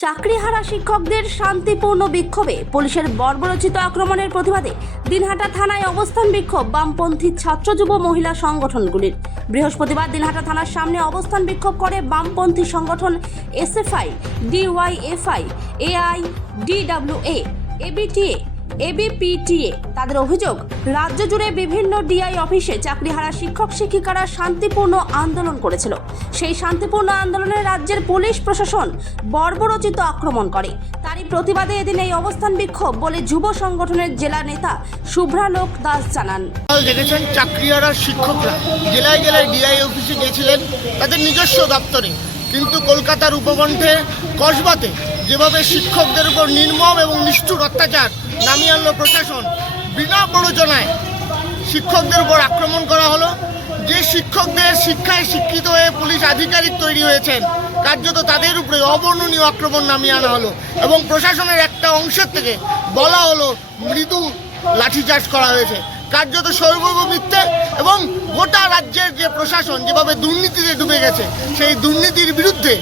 চাকরিহারা শিক্ষকদের শান্তিপূর্ণ বিক্ষোভে পুলিশের বর্বরচিত আক্রমণের প্রতিবাদে দিনহাটা থানায় অবস্থান বিক্ষোভ বামপন্থী ছাত্র যুব মহিলা সংগঠনগুলির। বৃহস্পতিবার দিনহাটা থানার সামনে অবস্থান বিক্ষোভ করে বামপন্থী সংগঠন SFI, DYFI AIDWA ABTA ABPTA তাদের অভিযোগ, রাজ্য জুড়ে বিভিন্ন ডিআই অফিসে চাকরিহারা শিক্ষক শিক্ষিকারা শান্তিপূর্ণ আন্দোলন করেছিল। সেই শান্তিপূর্ণ আন্দোলনে রাজ্যের পুলিশ প্রশাসন বর্বরচিত আক্রমণ করে। তারই প্রতিবাদে এদিন এই অবস্থান বিক্ষোভ বলে যুব সংগঠনের জেলা নেতা শুভ্রালোক দাস জানান। দেখেছেন চাকরিয়ারা শিক্ষকরা জেলায় জেলায় ডিআই অফিসে গিয়েছিলেন তাদের নিজস্ব দপ্তরে। কিন্তু কলকাতার উপকণ্ঠে কসবাতে যেভাবে শিক্ষকদের উপর নির্মম এবং নিষ্ঠুর অত্যাচার নামিয়ে আনলো প্রশাসন, বিনা প্ররোচনায় শিক্ষকদের উপর আক্রমণ করা হলো। যে শিক্ষকদের শিক্ষায় শিক্ষিত হয়ে পুলিশ আধিকারিক তৈরি হয়েছেন, কার্যত তাদের উপরে অবর্ণনীয় আক্রমণ নামিয়ে আনা হলো এবং প্রশাসনের একটা অংশের থেকে বলা হলো মৃদু লাঠিচার্জ করা হয়েছে। কার্যত সর্বমিথ্যে এবং গোটা রাজ্যের যে প্রশাসন যেভাবে দুর্নীতিতে ডুবে গেছে, সেই দুর্নীতির বিরুদ্ধে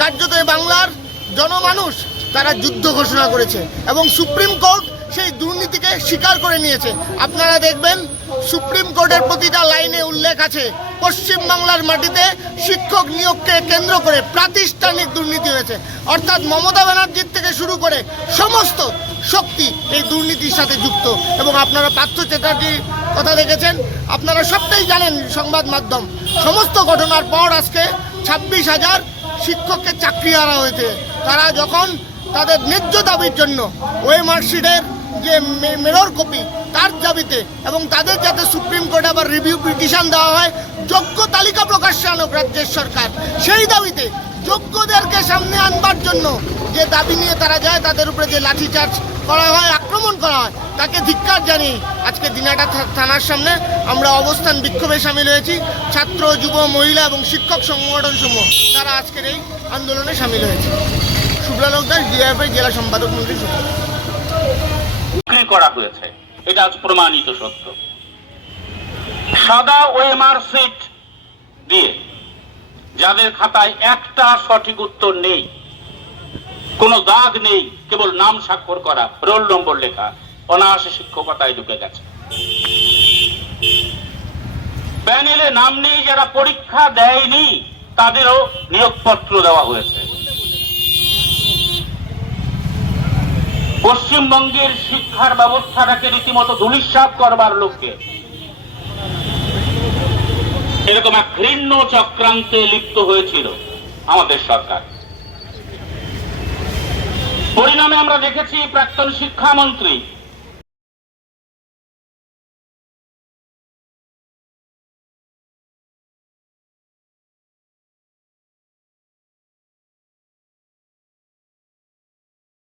কার্যত বাংলার জনমানুষ তারা যুদ্ধ ঘোষণা করেছে এবং সুপ্রিম কোর্ট সেই দুর্নীতিকে স্বীকার করে নিয়েছে। আপনারা দেখবেন, সুপ্রিম কোর্টের প্রতিটা লাইনে উল্লেখ আছে পশ্চিমবাংলার মাটিতে শিক্ষক নিয়োগকে কেন্দ্র করে প্রাতিষ্ঠানিক দুর্নীতি হয়েছে। অর্থাৎ মমতা ব্যানার্জির থেকে শুরু করে সমস্ত শক্তি এই দুর্নীতির সাথে যুক্ত। এবং আপনারা পার্থ চ্যাটার্জির কথা দেখেছেন, আপনারা সবটাই জানেন সংবাদ মাধ্যম। সমস্ত ঘটনার পর আজকে ছাব্বিশ হাজার শিক্ষককে চাকরি হারা হয়েছে। তারা যখন তাদের ন্যায্য দাবির জন্য ওই মার্কশিটের যে মেরর কপি তার দাবিতে এবং তাদের যাতে সুপ্রিম কোর্টে আবার রিভিউ পিটিশন দেওয়া হয়, যোগ্য তালিকা প্রকাশ্যে আনুক রাজ্যের সরকার। সেই দাবিতে যোগ্যদেরকে সামনে আনবার জন্য যে দাবি নিয়ে তারা যায়, তাদের উপরে যে লাঠিচার্জ করা হয়, আক্রমণ করা হয়, তাকে ধিক্কার জানিয়ে আজকে দিনাটা থানার সামনে আমরা অবস্থান বিক্ষোভে সামিল হয়েছি। ছাত্র, যুব, মহিলা এবং শিক্ষক সংগঠন সমূহ তারা আজকের এই আন্দোলনে সামিল হয়েছে। শুভ্রালোক দাস ডিআইএফআই জেলা সম্পাদক মন্ত্রী বিক্রি করা হয়েছে। এটা আজ প্রমাণিত সত্য। সাদা ওএমআর সিট দিয়ে যাদের খাতায় একটা সঠিক উত্তর নেই, কোনো দাগ নেই, কেবল নাম স্বাক্ষর করা, রোল নম্বর লেখা, অনায়াসে শিক্ষকতায় ঢুকে গেছে। প্যানেলে নাম নেই, যারা পরীক্ষা দেয়নি, তাদেরও নিয়োগপত্র দেওয়া হয়েছে। পশ্চিমবঙ্গের শিক্ষার ব্যবস্থাটাকে রীতিমতো ধুলিস্বাদ করবার লোককে। এরকম এক ঘৃণ্য চক্রান্তে লিপ্ত হয়েছিল আমাদের সরকার। পরিণামে আমরা দেখেছি প্রাক্তন শিক্ষামন্ত্রী